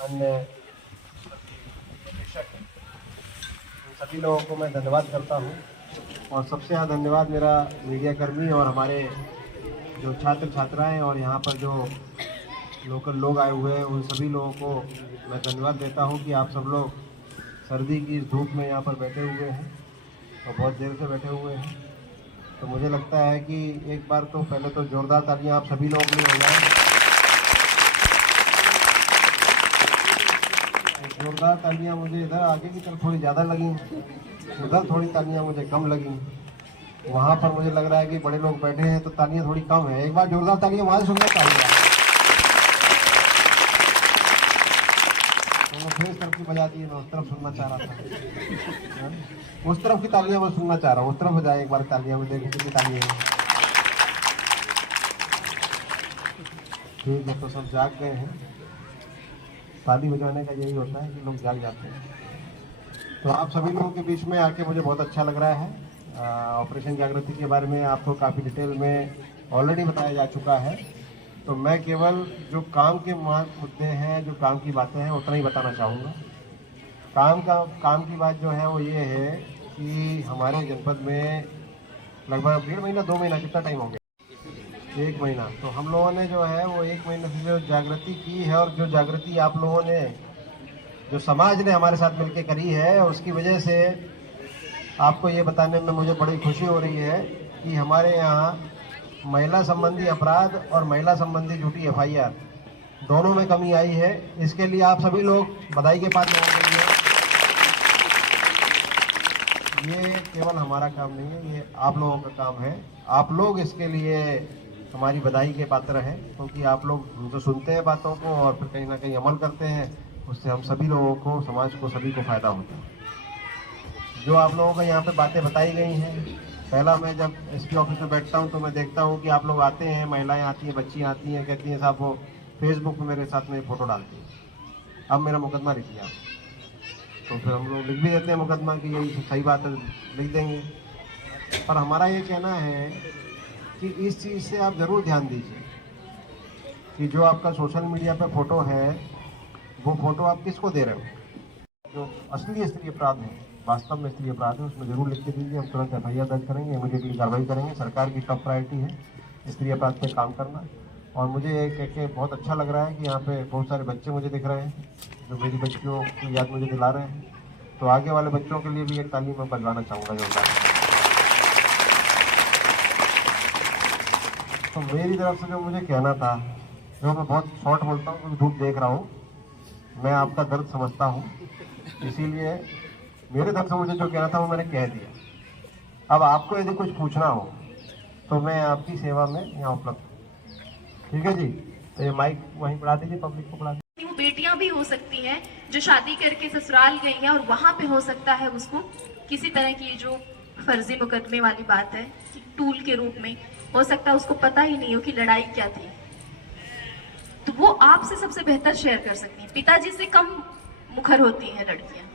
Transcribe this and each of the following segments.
अन्य निदेशक, उन सभी लोगों को मैं धन्यवाद करता हूँ। और सबसे ज़्यादा धन्यवाद मेरा मीडिया कर्मी और हमारे जो छात्र छात्राएं और यहाँ पर जो लोकल लोग आए हुए हैं, उन सभी लोगों को मैं धन्यवाद देता हूँ कि आप सब लोग सर्दी की इस धूप में यहाँ पर बैठे हुए हैं और बहुत देर से बैठे हुए हैं। तो मुझे लगता है कि एक बार तो पहले तो जोरदार तालियां आप सभी लोगों के लिए हो जाए। जोरदार तालियां मुझे इधर आगे की तरफ थोड़ी ज़्यादा लगी, उधर थोड़ी तालियां मुझे कम लगी। वहाँ पर मुझे लग रहा है कि बड़े लोग बैठे हैं तो तालियां थोड़ी कम है। एक बार जोरदार तालियां वहाँ से सुनना चाहिए। तो मैं फिर इस तरफ की बजा दी, मैं उस तरफ सुनना चाह रहा था। उस तरफ की तालियां मैं सुनना चाह रहा हूँ, उस तरफ बजाए एक बार तालियां, में देखो कितनी तालियां हैं। ठीक है, तो सब जाग गए हैं। ताली बजाने का यही होता है कि लोग जाग जाते हैं। तो आप सभी लोगों के बीच में आके मुझे बहुत अच्छा लग रहा है। ऑपरेशन जागृति के बारे में आपको काफ़ी डिटेल में ऑलरेडी बताया जा चुका है। तो मैं केवल जो काम के मुद्दे हैं, जो काम की बातें हैं, उतना ही बताना चाहूँगा। काम की बात जो है वो ये है कि हमारे जनपद में लगभग 1.5 महीना 2 महीना, कितना टाइम हो गया? 1 महीना। तो हम लोगों ने जो है वो 1 महीने से जो जागृति की है, और जो जागृति आप लोगों ने, जो समाज ने हमारे साथ मिलकर करी है, उसकी वजह से आपको ये बताने में मुझे बड़ी खुशी हो रही है कि हमारे यहाँ महिला संबंधी अपराध और महिला संबंधी झूठी FIR दोनों में कमी आई है। इसके लिए आप सभी लोग बधाई के पात्र होने के लिए। ये केवल हमारा काम नहीं है, ये आप लोगों का काम है। आप लोग इसके लिए हमारी बधाई के पात्र हैं, क्योंकि आप लोग जो सुनते हैं बातों को और फिर कहीं ना कहीं अमल करते हैं, उससे हम सभी लोगों को, समाज को, सभी को फायदा होता है। जो आप लोगों को यहाँ पे बातें बताई गई हैं, पहला मैं जब SP ऑफिस में बैठता हूँ तो मैं देखता हूँ कि आप लोग आते हैं, महिलाएं आती हैं, बच्ची आती हैं, कहती हैं साहब वो फेसबुक पे मेरे साथ में फ़ोटो डालती हैं, अब मेरा मुकदमा लिख दिया। तो फिर हम लोग लिख भी देते हैं मुकदमा कि यही सही बात है, लिख देंगे। पर हमारा ये कहना है कि इस चीज़ से आप ज़रूर ध्यान दीजिए कि जो आपका सोशल मीडिया पे फ़ोटो है, वो फ़ोटो आप किसको दे रहे हो। जो असली स्त्री अपराध है, वास्तव में स्त्री अपराध है, उसमें ज़रूर लिख के दीजिए। हम तुरंत FIR दर्ज करेंगे, इमीडिएटली कार्रवाई करेंगे। सरकार की टॉप प्रायोरिटी है स्त्री अपराध पे काम करना। और मुझे ये कह के बहुत अच्छा लग रहा है कि यहाँ पे बहुत सारे बच्चे मुझे दिख रहे हैं जो मेरी बच्चियों की याद मुझे दिला रहे हैं। तो आगे वाले बच्चों के लिए भी एक तालीम मैं बजवाना चाहूँगा जोरदार। तो मेरी तरफ से जो मुझे कहना था, जो मैं बहुत शॉर्ट बोलता हूँ क्योंकि धूप देख रहा हूँ, मैं आपका दर्द समझता हूँ, इसीलिए मेरे तरफ से मुझे जो कहना था वो मैंने कह दिया। अब आपको यदि कुछ पूछना हो तो मैं आपकी सेवा में यहाँ उपलब्ध हूँ। ठीक है जी, तो ये माइक वहीं बढ़ा दीजिए, पब्लिक को बढ़ा दीजिए। वो बेटियां भी हो सकती हैं जो शादी करके ससुराल गई हैं, और वहां पे हो सकता है उसको किसी तरह की जो फर्जी मुकदमे वाली बात है, टूल के रूप में हो सकता है उसको पता ही नहीं हो कि लड़ाई क्या थी। तो वो आपसे सबसे बेहतर शेयर कर सकती हैं। पिताजी से कम मुखर होती हैं लड़कियां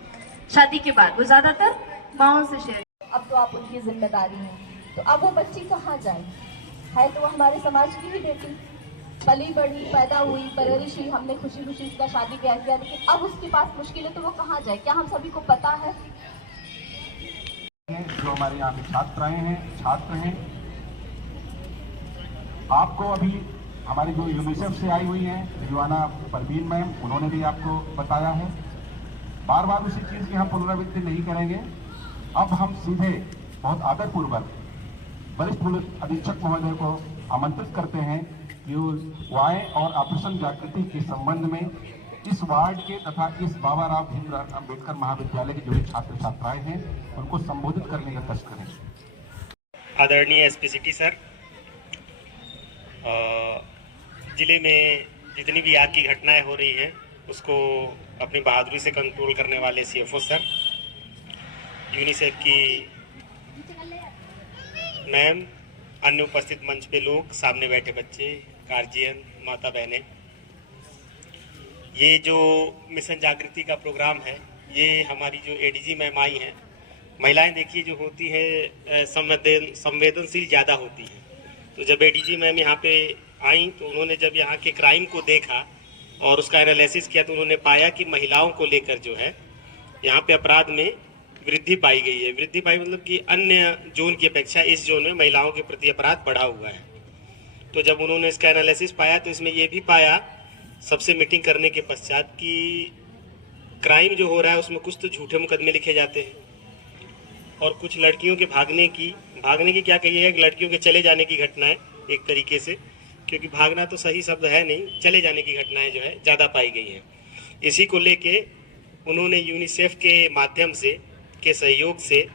शादी के बाद, वो ज्यादातर माओ से शेयर। अब तो आप उनकी जिम्मेदारी है, तो अब वो बच्ची कहाँ जाए? है तो वो हमारे समाज की ही बेटी, पली बढ़ी, पैदा हुई, परवरिश हुई, हमने खुशी खुशी उसका शादी ब्याह किया, लेकिन अब उसके पास मुश्किल है तो वो कहाँ जाए? क्या हम सभी को पता है? जो हमारे यहाँ के छात्राएं हैं, छात्र हैं, आपको अभी हमारी जो यूनिसेफ से आई हुई हैं रिजवाना परवीन मैम, उन्होंने भी आपको बताया है। बार बार उसी चीज़ की हम पुनरावृत्ति नहीं करेंगे। अब हम सीधे बहुत आदरपूर्वक वरिष्ठ पुलिस अधीक्षक महोदय को आमंत्रित करते हैं कि वो आए और ऑपरेशन जागृति के संबंध में इस वार्ड के तथा इस बाबा राव भीमराव अम्बेडकर महाविद्यालय के जो भी छात्र छात्राएं हैं उनको संबोधित करने का कष्ट करें। आदरणीय SP सिटी सर, जिले में जितनी भी आग की घटनाएं हो रही है उसको अपनी बहादुरी से कंट्रोल करने वाले CFO सर, यूनिसेफ की मैम, अन्य उपस्थित मंच पे लोग, सामने बैठे बच्चे, गार्जियन, माता बहनें, ये जो मिशन जागृति का प्रोग्राम है, ये हमारी जो ADG मैम आई हैं, महिलाएं देखिए जो होती है संवेदनशील ज़्यादा होती है। तो जब ADG मैम यहाँ पे आई तो उन्होंने जब यहाँ के क्राइम को देखा और उसका एनालिसिस किया तो उन्होंने पाया कि महिलाओं को लेकर जो है यहाँ पे अपराध में वृद्धि पाई गई है। वृद्धि पाई मतलब कि अन्य जोन की अपेक्षा इस जोन में महिलाओं के प्रति अपराध बढ़ा हुआ है। तो जब उन्होंने इसका एनालिसिस पाया तो इसमें ये भी पाया सबसे मीटिंग करने के पश्चात कि क्राइम जो हो रहा है उसमें कुछ तो झूठे मुकदमे लिखे जाते हैं और कुछ लड़कियों के भागने की क्या कहिए, लड़कियों के चले जाने की घटनाएं एक तरीके से, क्योंकि भागना तो सही शब्द है नहीं, चले जाने की घटनाएं जो है ज़्यादा पाई गई हैं। इसी को लेके उन्होंने यूनिसेफ के माध्यम से के सहयोग से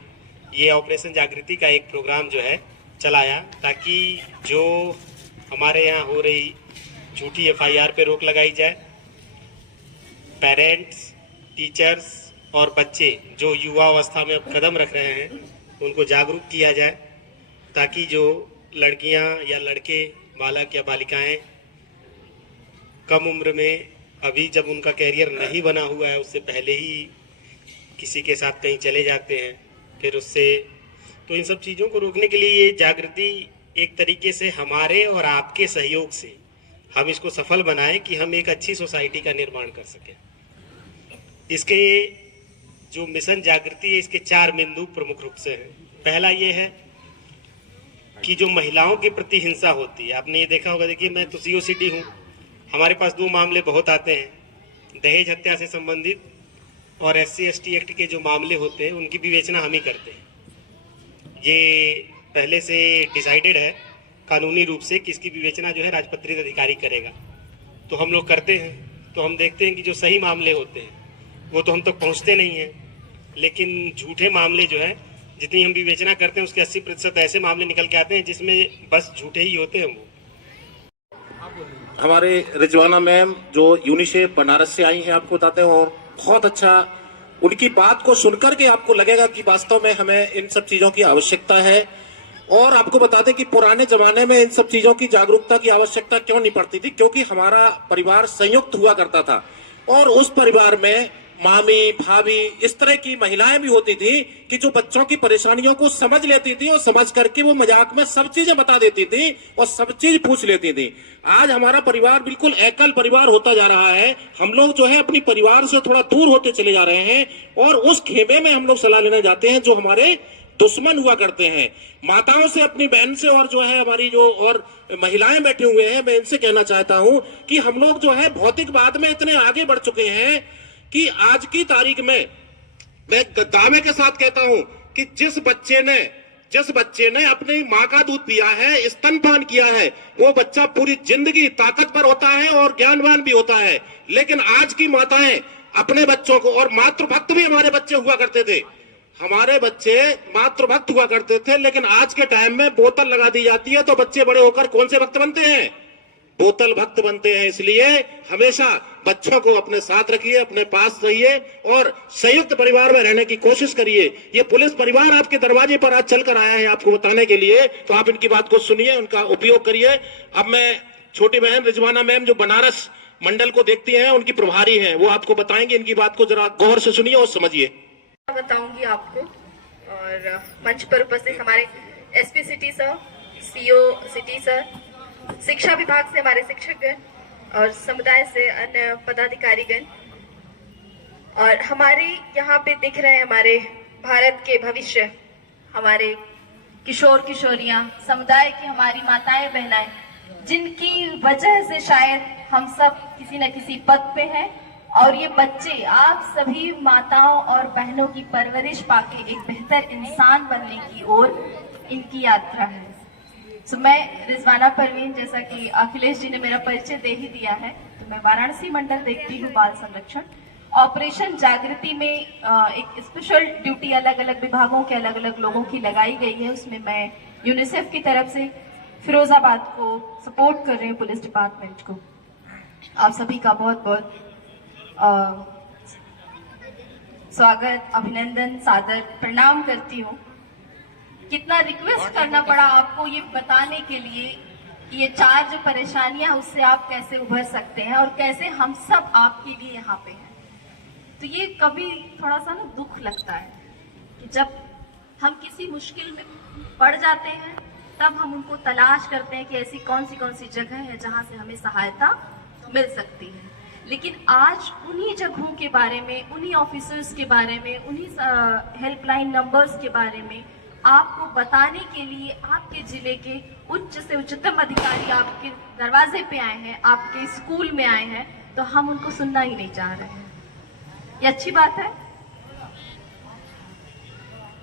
ये ऑपरेशन जागृति का एक प्रोग्राम जो है चलाया ताकि जो हमारे यहाँ हो रही झूठी FIR पे रोक लगाई जाए। पेरेंट्स, टीचर्स और बच्चे जो युवा अवस्था में अब कदम रख रहे हैं उनको जागरूक किया जाए ताकि जो लड़कियां या लड़के, बालक या बालिकाएं कम उम्र में अभी जब उनका कैरियर नहीं बना हुआ है उससे पहले ही किसी के साथ कहीं चले जाते हैं, फिर उससे तो इन सब चीज़ों को रोकने के लिए ये जागृति एक तरीके से हमारे और आपके सहयोग से हम इसको सफल बनाएं कि हम एक अच्छी सोसाइटी का निर्माण कर सकें। इसके जो मिशन जागृति है इसके 4 बिंदु प्रमुख रूप से हैं। पहला ये है कि जो महिलाओं के प्रति हिंसा होती है, आपने ये देखा होगा, देखिए मैं तो COCD हूँ, हमारे पास 2 मामले बहुत आते हैं, दहेज हत्या से संबंधित और SC/ST एक्ट के जो मामले होते हैं उनकी विवेचना हम ही करते हैं। ये पहले से डिसाइडेड है कानूनी रूप से कि इसकी विवेचना जो है राजपत्रित अधिकारी करेगा, तो हम लोग करते हैं। तो हम देखते हैं कि जो सही मामले होते हैं वो तो हम तक पहुंचते नहीं हैं, लेकिन झूठे मामले जो है जितनी हम विवेचना करते हैं उसके 80% ऐसे मामले निकल के आते हैं जिसमें बस झूठे ही होते हैं। वो हमारे रिजवाना मैम जो यूनिसेफ बनारस से आई हैं आपको बताते हैं, और बहुत अच्छा उनकी बात को सुनकर के आपको लगेगा कि वास्तव में हमें इन सब चीजों की आवश्यकता है। और आपको बता दें कि पुराने जमाने में इन सब चीजों की जागरूकता की आवश्यकता क्यों नहीं पड़ती थी, क्योंकि हमारा परिवार संयुक्त हुआ करता था और उस परिवार में मामी, भाभी, इस तरह की महिलाएं भी होती थी कि जो बच्चों की परेशानियों को समझ लेती थी और समझ करके वो मजाक में सब चीजें बता देती थी और सब चीज पूछ लेती थी। आज हमारा परिवार बिल्कुल एकल परिवार होता जा रहा है। हम लोग जो है अपनी परिवार से थोड़ा दूर होते चले जा रहे हैं और उस खेमे में हम लोग सलाह लेने जाते हैं जो हमारे दुश्मन हुआ करते हैं। माताओं से, अपनी बहन से और जो है हमारी जो और महिलाएं बैठे हुए हैं, मैं इनसे कहना चाहता हूं कि हम लोग जो है भौतिकवाद में इतने आगे बढ़ चुके हैं कि आज की तारीख में मैं दावे के साथ कहता हूं कि जिस बच्चे ने अपनी माँ का दूध पिया है, स्तनपान किया है, वो बच्चा पूरी जिंदगी ताकतवर होता है और ज्ञानवान भी होता है। लेकिन आज की माताएं अपने बच्चों को, और मातृभक्त भी हमारे बच्चे हुआ करते थे, हमारे बच्चे मातृभक्त हुआ करते थे, लेकिन आज के टाइम में बोतल लगा दी जाती है तो बच्चे बड़े होकर कौन से भक्त बनते हैं? बोतल भक्त बनते हैं। इसलिए हमेशा बच्चों को अपने साथ रखिए, अपने पास रहिए और संयुक्त परिवार में रहने की कोशिश करिए। ये पुलिस परिवार आपके दरवाजे पर आज चल कर आया है आपको बताने के लिए, तो आप इनकी बात को सुनिए, उनका उपयोग करिए। अब मैं छोटी बहन रिजवाना मैम जो बनारस मंडल को देखती हैं, उनकी प्रभारी हैं, वो आपको बताएंगे। इनकी बात को जरा गौर से सुनिए और समझिए। बताऊंगी आपको। और मंच पर उपस्थित हमारे SP city sir, CO city sir, शिक्षा विभाग से हमारे शिक्षकगण और समुदाय से अन्य पदाधिकारीगण, और हमारे यहाँ पे दिख रहे हैं हमारे भारत के भविष्य, हमारे किशोर किशोरियां, समुदाय की हमारी माताएं बहनाएं, जिनकी वजह से शायद हम सब किसी न किसी पद पे हैं। और ये बच्चे आप सभी माताओं और बहनों की परवरिश पाके एक बेहतर इंसान बनने की ओर इनकी यात्रा है। तो मैं रिजवाना परवीन, जैसा कि अखिलेश जी ने मेरा परिचय दे ही दिया है, तो मैं वाराणसी मंडल देखती हूँ बाल संरक्षण। ऑपरेशन जागृति में एक स्पेशल ड्यूटी अलग अलग विभागों के अलग अलग लोगों की लगाई गई है। उसमें मैं यूनिसेफ की तरफ से फिरोजाबाद को सपोर्ट कर रही हूँ, पुलिस डिपार्टमेंट को। आप सभी का बहुत बहुत स्वागत, अभिनंदन, सादर प्रणाम करती हूँ। कितना रिक्वेस्ट करना पड़ा आपको ये बताने के लिए कि ये 4 जो परेशानियां उससे आप कैसे उभर सकते हैं और कैसे हम सब आपके लिए यहाँ पे हैं। तो ये कभी थोड़ा सा ना दुख लगता है कि जब हम किसी मुश्किल में पड़ जाते हैं तब हम उनको तलाश करते हैं कि ऐसी कौन सी जगह है जहाँ से हमें सहायता मिल सकती है। लेकिन आज उन्हीं जगहों के बारे में, उन्हीं ऑफिसर्स के बारे में, उन्हीं हेल्पलाइन नंबर्स के बारे में आपको बताने के लिए आपके जिले के उच्च से उच्चतम अधिकारी आपके दरवाजे पे आए हैं, आपके स्कूल में आए हैं, तो हम उनको सुनना ही नहीं चाह रहे हैं। ये अच्छी बात है?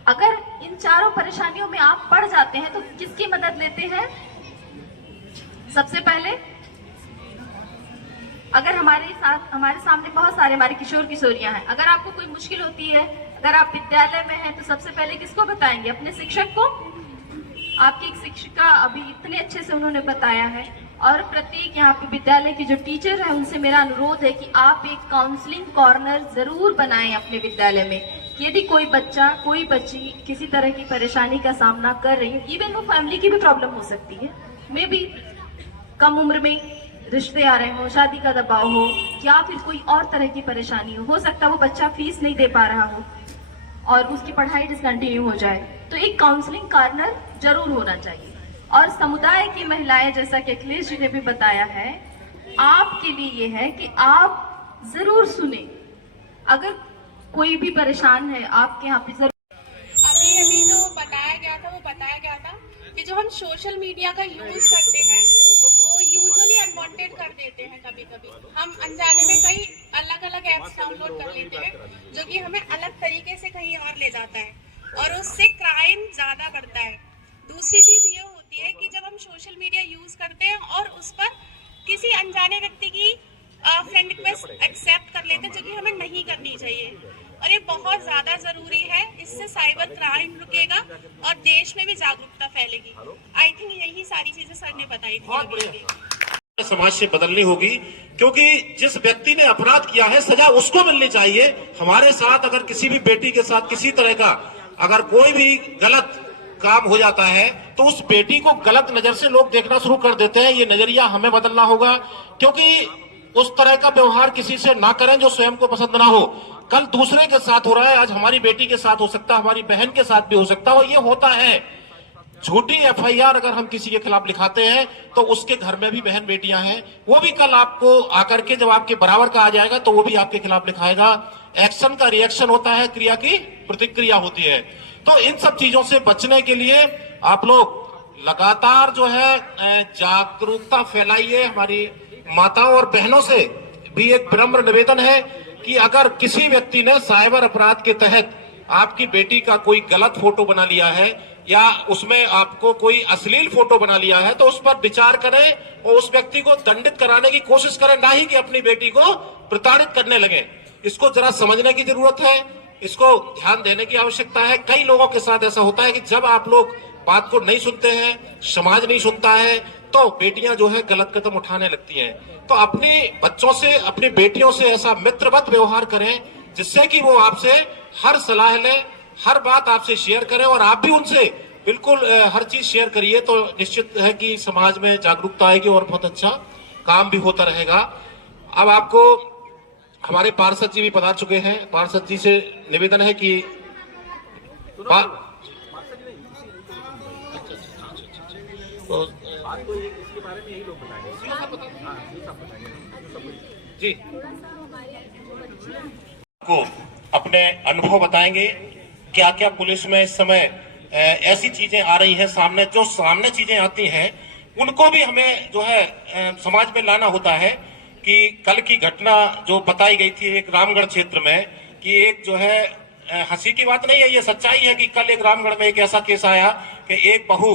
अगर इन चारों परेशानियों में आप पड़ जाते हैं तो किसकी मदद लेते हैं? सबसे पहले अगर हमारे सामने बहुत सारे हमारे किशोर किशोरियां हैं, अगर आपको कोई मुश्किल होती है, अगर आप विद्यालय में हैं, तो सबसे पहले किसको बताएंगे? अपने शिक्षक को। आपकी एक शिक्षिका अभी इतने अच्छे से उन्होंने बताया है, और प्रत्येक यहाँ पे विद्यालय के जो टीचर हैं उनसे मेरा अनुरोध है कि आप एक काउंसलिंग कॉर्नर जरूर बनाएं अपने विद्यालय में। यदि कोई बच्चा, कोई बच्ची किसी तरह की परेशानी का सामना कर रही है, इवन वो फैमिली की भी प्रॉब्लम हो सकती है, मे भी कम उम्र में रिश्ते आ रहे हो, शादी का दबाव हो, या फिर कोई और तरह की परेशानी हो सकता है वो बच्चा फीस नहीं दे पा रहा हो और उसकी पढ़ाई डिसकंटिन्यू हो जाए, तो एक काउंसलिंग कॉर्नर जरूर होना चाहिए। और समुदाय की महिलाएं, जैसा कि अखिलेश जी ने भी बताया है, आपके लिए ये है कि आप जरूर सुने। अगर कोई भी परेशान है आपके यहाँ पे जरूर। अभी जो बताया गया था कि जो हम सोशल मीडिया का यूज करते हैं वो यूजुअली अनवांटेड कर देते हैं। कभी कभी हम अनजाने में कई अलग अलग ऐप्स डाउनलोड कर लेते हैं जो कि हमें अलग तरीके से कहीं और ले जाता है, और उससे क्राइम ज्यादा बढ़ता है। दूसरी चीज ये होती है कि जब हम सोशल मीडिया यूज करते हैं और उस पर किसी अनजाने व्यक्ति की फ्रेंड रिक्वेस्ट एक्सेप्ट कर लेते हैं, जो कि हमें नहीं करनी चाहिए, और ये बहुत ज्यादा जरूरी है। इससे साइबर क्राइम रुकेगा और देश में भी जागरूकता फैलेगी। आई थिंक यही सारी चीजें सर ने बताई थी। समाज से बदलनी होगी, क्योंकि जिस व्यक्ति ने अपराध किया है सजा उसको मिलनी चाहिए। हमारे साथ अगर किसी भी बेटी के साथ किसी तरह का अगर कोई भी गलत काम हो जाता है तो उस बेटी को गलत नजर से लोग देखना शुरू कर देते हैं। ये नजरिया हमें बदलना होगा, क्योंकि उस तरह का व्यवहार किसी से ना करें जो स्वयं को पसंद ना हो। कल दूसरे के साथ हो रहा है, आज हमारी बेटी के साथ हो सकता है, हमारी बहन के साथ भी हो सकता है, और ये होता है। झूठी एफआईआर अगर हम किसी के खिलाफ लिखाते हैं तो उसके घर में भी बहन बेटियां हैं, वो भी कल आपको आकर के जब आपके बराबर का आ जाएगा तो वो भी आपके खिलाफ लिखाएगा। एक्शन का रिएक्शन होता है, क्रिया की प्रतिक्रिया होती है। तो इन सब चीजों से बचने के लिए आप लोग लगातार जो है जागरूकता फैलाइए। हमारी माताओं और बहनों से भी एक विनम्र निवेदन है कि अगर किसी व्यक्ति ने साइबर अपराध के तहत आपकी बेटी का कोई गलत फोटो बना लिया है या उसमें आपको कोई अश्लील फोटो बना लिया है, तो उस पर विचार करें और उस व्यक्ति को दंडित कराने की कोशिश करें, ना ही कि अपनी बेटी को प्रताड़ित करने लगे। इसको जरा समझने की जरूरत है, इसको ध्यान देने की आवश्यकता है। कई लोगों के साथ ऐसा होता है कि जब आप लोग बात को नहीं सुनते हैं, समाज नहीं सुनता है, तो बेटियां जो है गलत कदम उठाने लगती हैं। तो अपने बच्चों से, अपनी बेटियों से ऐसा मित्रवत व्यवहार करें जिससे कि वो आपसे हर सलाह लें, हर बात आपसे शेयर करें, और आप भी उनसे बिल्कुल हर चीज शेयर करिए। तो निश्चित है कि समाज में जागरूकता आएगी और बहुत अच्छा काम भी होता रहेगा। अब आपको हमारे पार्षद जी भी पधार चुके हैं। पार्षद जी से निवेदन है कि जी को अपने अनुभव बताएंगे, क्या क्या पुलिस में इस समय ऐसी चीजें आ रही हैं सामने, जो सामने चीजें आती हैं उनको भी हमें जो है समाज में लाना होता है। कि कल की घटना जो बताई गई थी एक रामगढ़ क्षेत्र में, कि एक जो है हंसी की बात नहीं है, ये सच्चाई है कि कल एक रामगढ़ में एक ऐसा केस आया कि एक बहू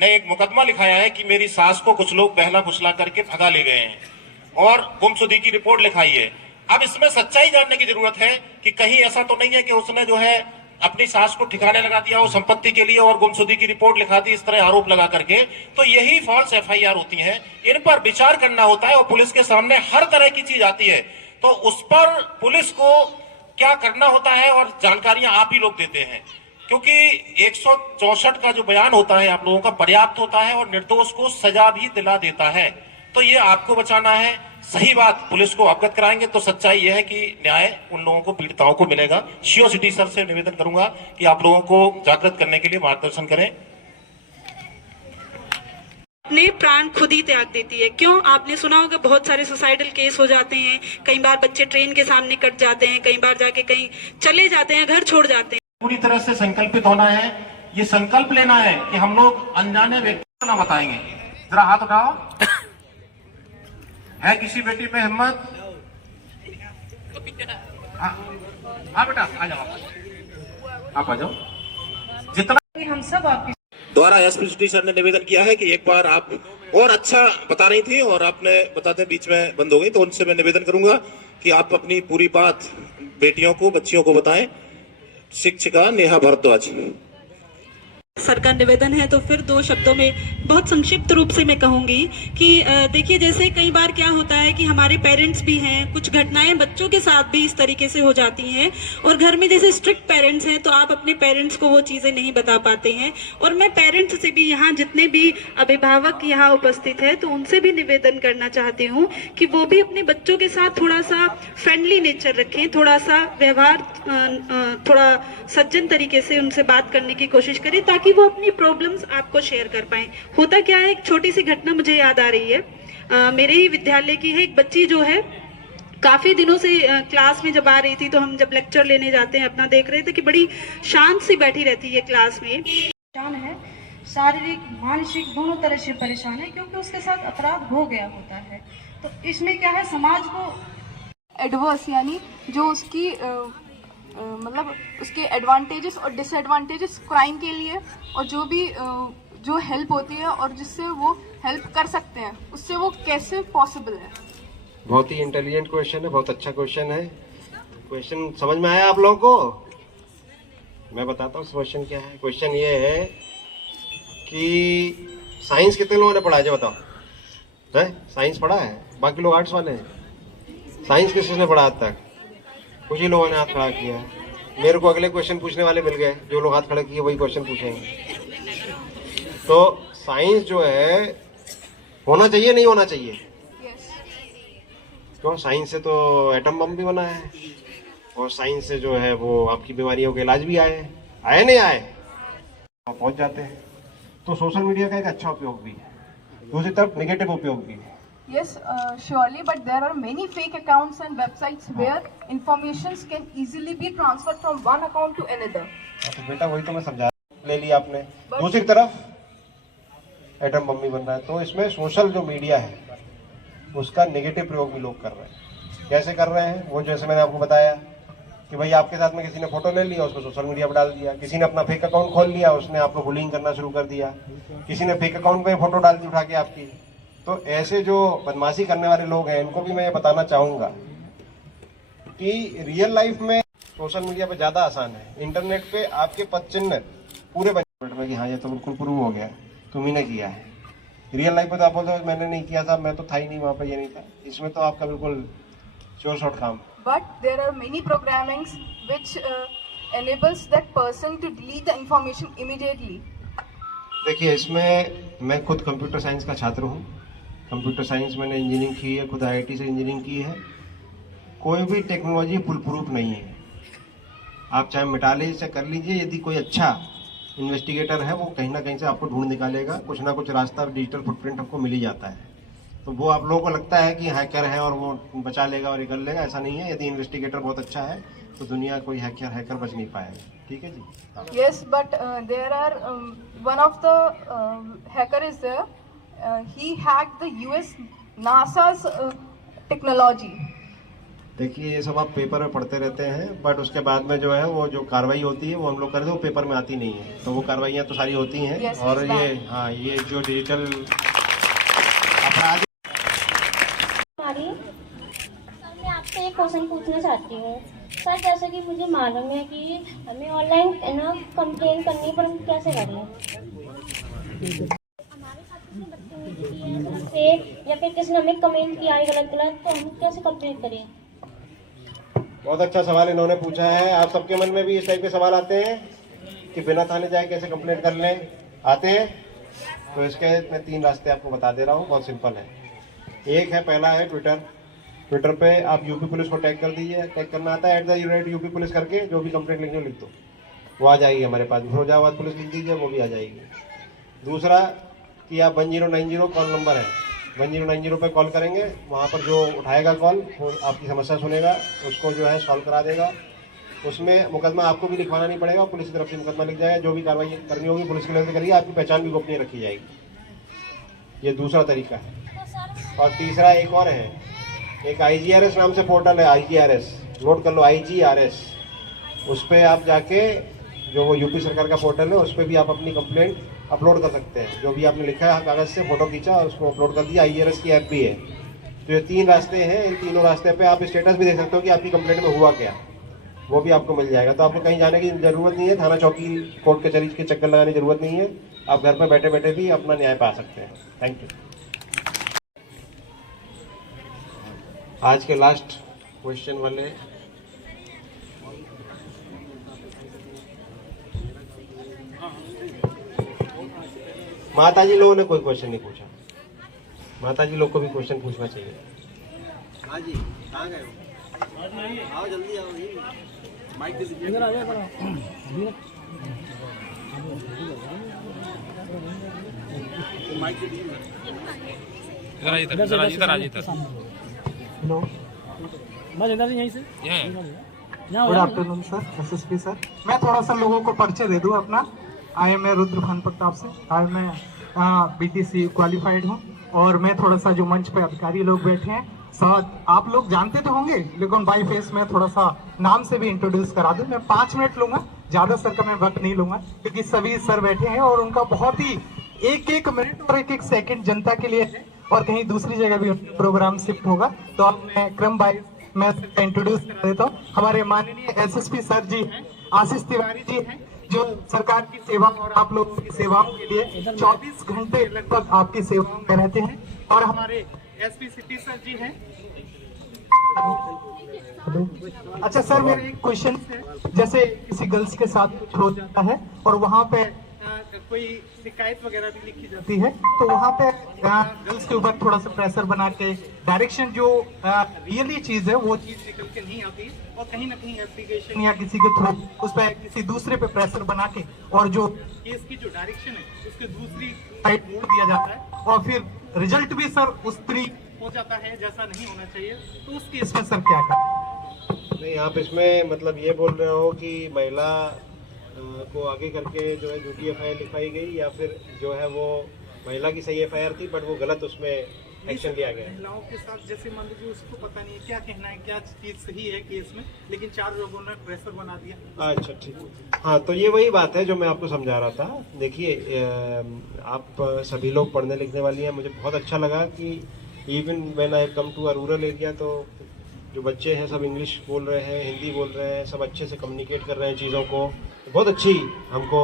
ने एक मुकदमा लिखाया है कि मेरी सास को कुछ लोग बहला फुसला करके भगा ले गए हैं, और गुमशुदगी की रिपोर्ट लिखाई है। अब इसमें सच्चाई जानने की जरूरत है कि कहीं ऐसा तो नहीं है कि उसने जो है अपनी सास को ठिकाने लगा दिया हो संपत्ति के लिए और गुमशुदगी की रिपोर्ट लिखा दी इस तरह आरोप लगा करके। तो यही फॉल्स एफआईआर होती हैं, इन पर विचार करना होता है, और पुलिस के सामने हर तरह की चीज आती है, तो उस पर पुलिस को क्या करना होता है और जानकारियां आप ही लोग देते हैं। क्योंकि 164 का जो बयान होता है आप लोगों का पर्याप्त होता है और निर्दोष को सजा भी दिला देता है। तो ये आपको बचाना है, सही बात पुलिस को अवगत कराएंगे तो सच्चाई यह है कि न्याय उन लोगों को, पीड़िताओं को मिलेगा। शिव सिटी सर से निवेदन करूंगा कि आप लोगों को जागृत करने के लिए मार्गदर्शन करें। अपने प्राण खुद ही त्याग देती है। क्यों? आपने सुना होगा बहुत सारे सुसाइडल केस हो जाते हैं, कई बार बच्चे ट्रेन के सामने कट जाते हैं, कई बार जाके कहीं चले जाते हैं, घर छोड़ जाते हैं। पूरी तरह से संकल्पित होना है, ये संकल्प लेना है कि हम लोग अनजाने व्यक्ति को ना बताएंगे। जरा हाथ उठाओ, है किसी बेटी में हिम्मत? हाँ बेटा आ जाओ, आप आ जाओ। जितना हम सब आपकी द्वारा एसपी सर ने निवेदन किया है कि एक बार आप और अच्छा बता रही थी और आपने बताते बीच में बंद हो गई, तो उनसे मैं निवेदन करूंगा कि आप अपनी पूरी बात बेटियों को, बच्चियों को बताएं। शिक्षिका नेहा भारद्वाज। सर का निवेदन है, तो फिर 2 शब्दों में बहुत संक्षिप्त रूप से मैं कहूंगी कि देखिए, जैसे कई बार क्या होता है कि हमारे पेरेंट्स भी हैं, कुछ घटनाएं बच्चों के साथ भी इस तरीके से हो जाती हैं, और घर में जैसे स्ट्रिक्ट पेरेंट्स हैं तो आप अपने पेरेंट्स को वो चीजें नहीं बता पाते हैं। और मैं पेरेंट्स से भी, यहाँ जितने भी अभिभावक यहाँ उपस्थित है, तो उनसे भी निवेदन करना चाहती हूँ कि वो भी अपने बच्चों के साथ थोड़ा सा फ्रेंडली नेचर रखें, थोड़ा सा व्यवहार, थोड़ा सज्जन तरीके से उनसे बात करने की कोशिश करें, ताकि वो अपनी प्रॉब्लम्स आपको शेयर कर पाएं। होता क्या है, एक छोटी सी घटना मुझे याद आ रही है, मेरे ही विद्यालय की है। एक बच्ची जो है काफी दिनों से क्लास में जब आ रही थी, तो हम जब लेक्चर लेने जाते हैं अपना, देख रहे थे कि बड़ी शांत सी बैठी रहती है क्लास में। परेशान है, शारीरिक मानसिक दोनों तरह से परेशान है, क्योंकि उसके साथ अपराध हो गया होता है। तो इसमें क्या है, समाज को एडवर्स यानी जो उसकी मतलब उसके एडवांटेजेस और डिसएडवांटेजेस क्राइम के लिए, और जो भी जो हेल्प होती है और जिससे वो हेल्प कर सकते हैं, उससे वो कैसे पॉसिबल है। बहुत ही इंटेलिजेंट क्वेश्चन है, बहुत अच्छा क्वेश्चन है। क्वेश्चन समझ में आया आप लोगों को? मैं बताता हूँ क्वेश्चन क्या है। क्वेश्चन ये है कि साइंस कितने लोगों ने पढ़ा है, बताओ। है साइंस पढ़ा है? बाकी लोग आर्ट्स वाले हैं। साइंस किसने पढ़ा आज तक? कुछ ही लोगों ने हाथ खड़ा किया है। मेरे को अगले क्वेश्चन पूछने वाले मिल गए, जो लोग हाथ खड़े किए वही क्वेश्चन पूछेंगे। तो साइंस जो है होना चाहिए, नहीं होना चाहिए? क्यों? साइंस से तो एटम बम भी बना है, और साइंस से जो है वो आपकी बीमारियों के इलाज भी आए नहीं आए, पहुंच जाते हैं। तो सोशल मीडिया का एक अच्छा उपयोग भी है, दूसरी तरफ नेगेटिव उपयोग भी है। Yes, surely, but there are many fake accounts and websites where informations can easily be transferred from one account to another. तो बेटा वही तो मैं समझा, ले लिया आपने। दूसरी तरफ एटम बम भी बन रहा है। तो इसमें सोशल जो मीडिया है उसका नेगेटिव प्रयोग भी लोग कर रहे हैं। कैसे कर रहे हैं? वो जैसे मैंने आपको बताया कि भाई आपके साथ में किसी ने फोटो ले लिया, उसको सोशल मीडिया पर डाल दिया। किसी ने अपना फेक अकाउंट खोल लिया, उसने आपको बुलिंग करना शुरू कर दिया। किसी ने फेक अकाउंट में फोटो डाल दी उठा के आपकी। तो ऐसे जो बदमाशी करने वाले लोग हैं, इनको भी मैं ये बताना चाहूँगा कि रियल लाइफ में सोशल मीडिया पे ज़्यादा आसान है। इंटरनेट पे आपके पद चिन्ह पूरे बन में कि हाँ ये तो बिल्कुल प्रूव हो गया, तुम ही ने किया है। रियल लाइफ में तो आप बोलते हो मैंने नहीं किया था, मैं तो था ही नहीं वहाँ पे, ये नहीं था। इसमें तो आपका बिल्कुल चोर शॉट काम। But there are many programmings which enables that person to delete the information immediately. देखिए, इसमें मैं खुद कंप्यूटर साइंस का छात्र हूँ। कंप्यूटर साइंस मैंने इंजीनियरिंग की है, खुद IIT से इंजीनियरिंग की है। कोई भी टेक्नोलॉजी फुल प्रूफ नहीं है। आप चाहे मिटा लीजिए, चाहे कर लीजिए, यदि कोई अच्छा इन्वेस्टिगेटर है वो कहीं ना कहीं से आपको ढूंढ निकालेगा। कुछ ना कुछ रास्ता, डिजिटल फुटप्रिंट हमको मिल ही जाता है। तो वो आप लोगों को लगता है कि हैकर है और वो बचा लेगा और ये कर लेगा, ऐसा नहीं है। यदि इन्वेस्टिगेटर बहुत अच्छा है तो दुनिया कोई हैकर बच नहीं पाएगा। ठीक है जी। Yes, but there are one of the hacker is there. He hacked the US NASA's technology. देखिए, ये सब आप पेपर में पढ़ते रहते हैं, बट उसके बाद में जो है वो जो कार्रवाई होती है वो हम लोग करते हैं, वो पेपर में आती नहीं है। तो वो कार्रवाइयाँ तो सारी होती हैं। Yes, और ये हाँ, ये जो डिजिटल अपराध। सर, मैं आपसे एक क्वेश्चन पूछना चाहती हूँ। सर, जैसे कि मुझे मालूम है कि हमें ऑनलाइन ना कंप्लेन करनी, पर हम कैसे करें? हमारे साथ किसी बच्चे ने की है से, या फिर किसी ने हमें कमेंट किया है गलत, तो हम कैसे कंप्लेन करें? बहुत अच्छा सवाल इन्होंने पूछा है। आप सबके मन में भी इस टाइप के सवाल आते हैं कि बिना थाने जाए कैसे कंप्लेंट कर लें? आते हैं। तो इसके मैं 3 रास्ते आपको बता दे रहा हूँ, बहुत सिंपल है। एक है, पहला है ट्विटर पे आप यूपी पुलिस को टैग कर दीजिए। टैग करना आता है @UP पुलिस करके, जो भी कंप्लेंट लिखनी हो लिख दो, वो आ जाएगी हमारे पास। फिरोजाबाद पुलिस लिख दीजिए, वो भी आ जाएगी। दूसरा, कि आप 1090 कॉल नंबर है, 1090 पे कॉल करेंगे, वहाँ पर जो उठाएगा कॉल वो आपकी समस्या सुनेगा, उसको जो है सॉल्व करा देगा। उसमें मुकदमा आपको भी लिखवाना नहीं पड़ेगा, पुलिस की तरफ से मुकदमा लिख जाएगा। जो भी कार्रवाई करनी होगी पुलिस की तरफ से करिए, आपकी पहचान भी गोपनीय रखी जाएगी। ये दूसरा तरीका है। और तीसरा एक और है, एक IGRS नाम से पोर्टल है, IGRS, नोट कर लो, IGRS। उस पर आप जाके, जो वो यूपी सरकार का पोर्टल है, उस पर भी आप अपनी कंप्लेंट अपलोड कर सकते हैं। जो भी आपने लिखा है कागज़ से फ़ोटो खींचा और उसको अपलोड कर दिया। IGRS की ऐप भी है। तो ये 3 रास्ते हैं, इन तीनों रास्ते पे आप स्टेटस भी देख सकते हो कि आपकी कंप्लेंट में हुआ क्या, वो भी आपको मिल जाएगा। तो आपको कहीं जाने की ज़रूरत नहीं है, थाना चौकी कोर्ट कचहरी के चक्कर लगाने की ज़रूरत नहीं है। आप घर पर बैठे बैठे भी अपना न्याय पा सकते हैं। Thank you. आज के लास्ट क्वेश्चन वाले माताजी लोगों ने कोई क्वेश्चन नहीं पूछा। माताजी लोग को भी क्वेश्चन पूछना चाहिए। हाँ जी, कहाँ गए हो? आओ जल्दी आओ जी, माइक दे दीजिए। इधर आ जाओ, माइक दे दीजिए। हेलो, बस इधर यहीं से। Good afternoon sir, SSP sir. मैं थोड़ा सा लोगों को परिचय दे दूं अपना। मैं रुद्र भान प्रताप से, मैं BTC क्वालिफाइड हूं। और मैं थोड़ा सा जो मंच पे अधिकारी लोग बैठे हैं, साथ आप लोग जानते तो होंगे, लेकिन बाई फेस में थोड़ा सा नाम से भी इंट्रोड्यूस करा दूं। मैं 5 मिनट लूंगा, ज्यादा सर का मैं वक्त नहीं लूंगा, क्योंकि सभी सर बैठे हैं और उनका बहुत ही एक मिनट और एक सेकंड जनता के लिए है, और कहीं दूसरी जगह भी प्रोग्राम शिफ्ट होगा। तो अब मैं क्रम वाइज मैं इंट्रोड्यूस करा देता हूँ। हमारे माननीय SSP सर जी हैं, आशीष तिवारी जी हैं, जो सरकार की सेवा और आप लोगों की सेवाओं के लिए 24 घंटे लगभग आपकी सेवाओं में रहते हैं। और हमारे SP सिटी सर जी हैं। अच्छा सर, मेरा एक क्वेश्चन है, जैसे किसी गर्ल्स के साथ कुछ हो जाता है और वहाँ पे कोई शिकायत वगैरह भी लिखी जाती है, तो वहाँ पे गर्ल्स के ऊपर थोड़ा सा प्रेशर बना के डायरेक्शन जो रियली चीज है वो चीज निकल के नहीं आती, और कहीं ना कहीं एप्लीकेशन या किसी के थ्रू उस पर किसी दूसरे पे प्रेशर बना के और जो केस की जो डायरेक्शन है उसके दूसरी साइड मोड़ दिया जाता है, और फिर रिजल्ट भी सर उस तरीके हो जाता है जैसा नहीं होना चाहिए। तो उस केस में सर क्या करें? नहीं, आप इसमें मतलब ये बोल रहे हो कि महिला को आगे करके जो है झूठी FIR लिखवाई गई, या फिर जो है वो महिला की सही FIR थी बट वो गलत उसमें एक्शन लिया गया? महिलाओं के साथ जैसे मान लीजिए उसको पता नहीं है क्या कहना है, क्या चीज सही है केस में, लेकिन 4 लोगों ने प्रेशर बना दिया। अच्छा ठीक, हाँ, तो ये वही बात है जो मैं आपको समझा रहा था। देखिए, आप सभी लोग पढ़ने लिखने वाली हैं। मुझे बहुत अच्छा लगा कि even when I come to a rural area, तो जो बच्चे हैं सब इंग्लिश बोल रहे हैं, हिंदी बोल रहे हैं, सब अच्छे से कम्युनिकेट कर रहे हैं चीज़ों को। बहुत अच्छी हमको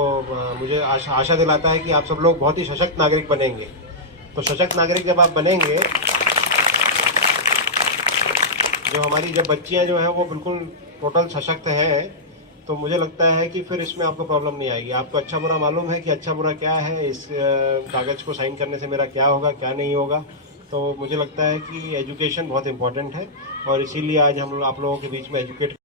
मुझे आशा दिलाता है कि आप सब लोग बहुत ही सशक्त नागरिक बनेंगे। तो सशक्त नागरिक जब आप बनेंगे, जो हमारी जब बच्चियां जो हैं वो बिल्कुल टोटल सशक्त हैं, तो मुझे लगता है कि फिर इसमें आपको प्रॉब्लम नहीं आएगी। आपको अच्छा बुरा मालूम है कि अच्छा बुरा क्या है, इस कागज़ को साइन करने से मेरा क्या होगा क्या नहीं होगा। तो मुझे लगता है कि एजुकेशन बहुत इम्पोर्टेंट है, और इसीलिए आज हम आप लोगों के बीच में एजुकेट